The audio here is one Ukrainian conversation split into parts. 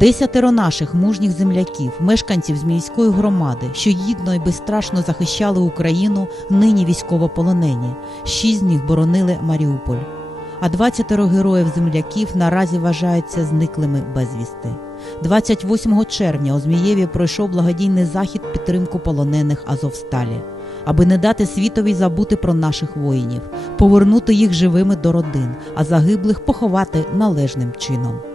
Десятеро наших мужніх земляків, мешканців Зміївської громади, що гідно і безстрашно захищали Україну, нині військовополонені. Шість з них боронили Маріуполь. А 20 героїв земляків наразі вважаються зниклими безвісти. 28 червня у Змієві пройшов благодійний захід підтримку полонених Азовсталі, аби не дати світові забути про наших воїнів, повернути їх живими до родин, а загиблих поховати належним чином.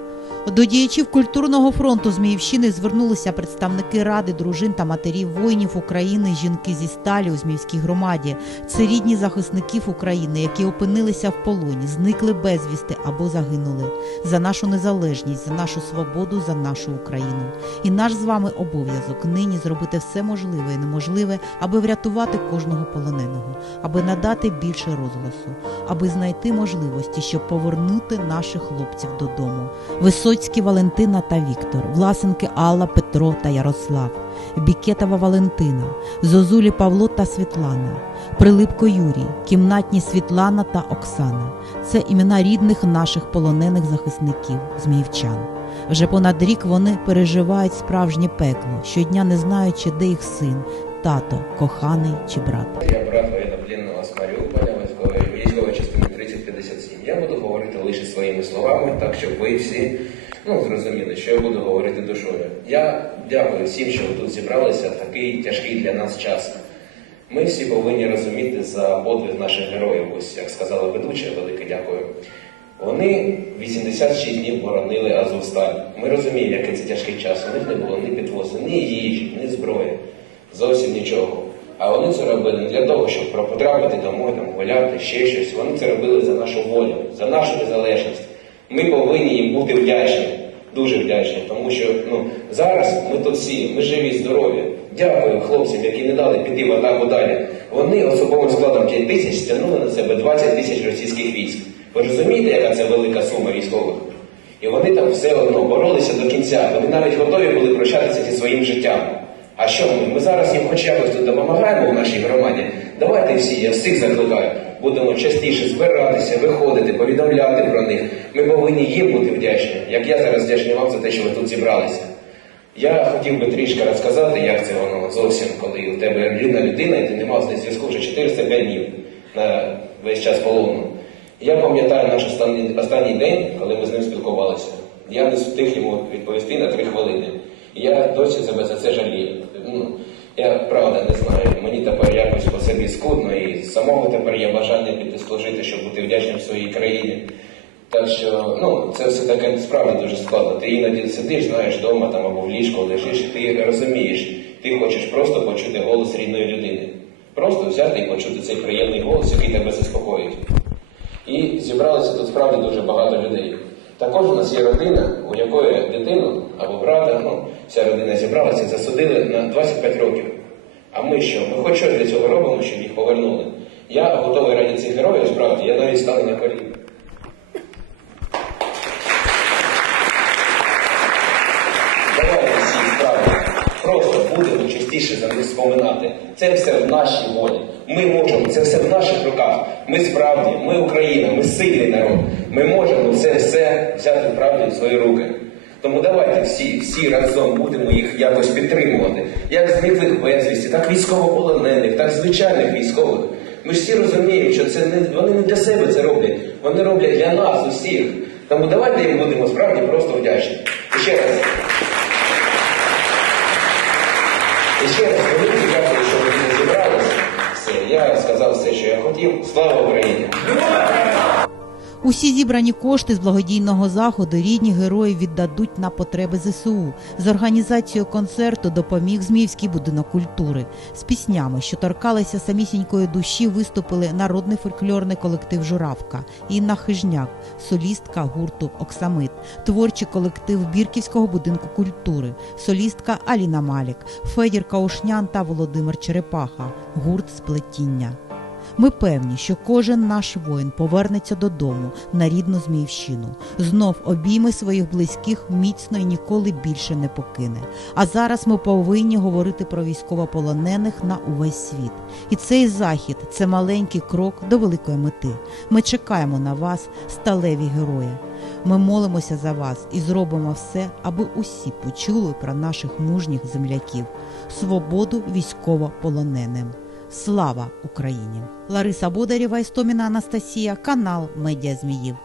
До діячів культурного фронту Зміївщини звернулися представники ради дружин та матерів воїнів України, жінки зі сталі у Зміївській громаді. Це рідні захисників України, які опинилися в полоні, зникли безвісти або загинули за нашу незалежність, за нашу свободу, за нашу Україну. І наш з вами обов'язок нині зробити все можливе і неможливе, аби врятувати кожного полоненого, аби надати більше розголосу, аби знайти можливості, щоб повернути наших хлопців додому. Висоцькі Валентина та Віктор, Власенки Алла, Петро та Ярослав, Бікетова Валентина, Зозулі Павло та Світлана, Прилипко Юрій, Кімнатні Світлана та Оксана. Це імена рідних наших полонених захисників, зміївчан. Вже понад рік вони переживають справжнє пекло, щодня не знаючи, де їх син, тато, коханий чи брат. Я брат воєнноплінного з Маріуполя, військової частини 3057. Я буду говорити лише своїми словами, так щоб ви всі ну, зрозуміли, що я буду говорити душою. Я дякую всім, що ви тут зібралися в такий тяжкий для нас час. Ми всі повинні розуміти за подвиг наших героїв. Ось як сказала ведуча, велике дякую. Вони 86 днів боронили Азовсталь. Ми розуміємо, який це тяжкий час. У них не було ні підвозу, ні їжі, ні зброї, зовсім нічого. А вони це робили не для того, щоб потрапити домой, там, гуляти, ще щось. Вони це робили за нашу волю, за нашу незалежність. Ми повинні їм бути вдячні, дуже вдячні, тому що ну, зараз ми тут всі, ми живі, здорові. Дякую хлопцям, які не дали піти в атаку далі. Вони особовим складом 5 тисяч стягнули на себе 20 тисяч російських військ. Ви розумієте, яка це велика сума військових? І вони там все одно боролися до кінця. Вони навіть готові були прощатися зі своїм життям. А що ми? Ми зараз їм хоч якось тут допомагаємо в нашій громаді. Давайте всі, я всіх закликаю, будемо частіше збиратися, виходити, повідомляти про них. Ми повинні їм бути вдячні, як я зараз вдячний вам за те, що ви тут зібралися. Я хотів би трішки розказати, як це воно зовсім, коли у тебе рідна людина, і ти не мав з нею зв'язку вже 405 днів на весь час полону. Я пам'ятаю наш останній, останній день, коли ми з ним спілкувалися. Я не встиг йому відповісти на три хвилини. Я досі себе за це жалію. Ну, я правда не знаю. Мені тепер якось по собі скудно, і самого тепер є бажання піти служити, щоб бути вдячним своїй країні. Так що, ну, це все таке справді дуже складно. Ти іноді сидиш, знаєш, вдома там або в ліжку лежиш, і ти розумієш, ти хочеш просто почути голос рідної людини. Просто взяти і почути цей приємний голос, який тебе заспокоїть. І зібралося тут справді дуже багато людей. Також у нас є родина, у якої дитину або брата, ну, вся родина зібралася засудили на 25 років. Ми? Ми хоч щось для цього робимо, щоб їх повернули. Я готовий раді цих героїв, справді, я навіть стану на коліна. Давайте всі справді просто будемо частіше за них споминати. Це все в нашій волі. Ми можемо, це все в наших руках. Ми справді, ми Україна, ми сильний народ. Ми можемо це все взяти вправді в свої руки. Тому давайте всі, всі разом будемо їх якось підтримувати. Як зниклих безвісті, так військовополонених, так звичайних військових. Ми ж всі розуміємо, що це не вони не для себе це роблять, вони роблять для нас усіх. Тому давайте їм будемо справді просто вдячні. І ще раз. І ще раз велике дякую, що ви зібралися. Все, я сказав все, що я хотів. Слава Україні! Усі зібрані кошти з благодійного заходу рідні герої віддадуть на потреби ЗСУ. З організацією концерту допоміг Зміївський будинок культури. З піснями, що торкалися самісінької душі, виступили народний фольклорний колектив Журавка, Інна Хижняк, солістка гурту Оксамит, творчий колектив Бірківського будинку культури, солістка Аліна Малік, Федір Каушнян та Володимир Черепаха, гурт Сплетіння. Ми певні, що кожен наш воїн повернеться додому на рідну Зміївщину, знов обійме своїх близьких міцно і ніколи більше не покине. А зараз ми повинні говорити про військовополонених на увесь світ. І цей захід це маленький крок до великої мети. Ми чекаємо на вас, сталеві герої. Ми молимося за вас і зробимо все, аби усі почули про наших мужніх земляків. Свободу військовополоненим. Слава Україні! Лариса Бодарєва, Істоміна Анастасія, канал Медіа Зміїв.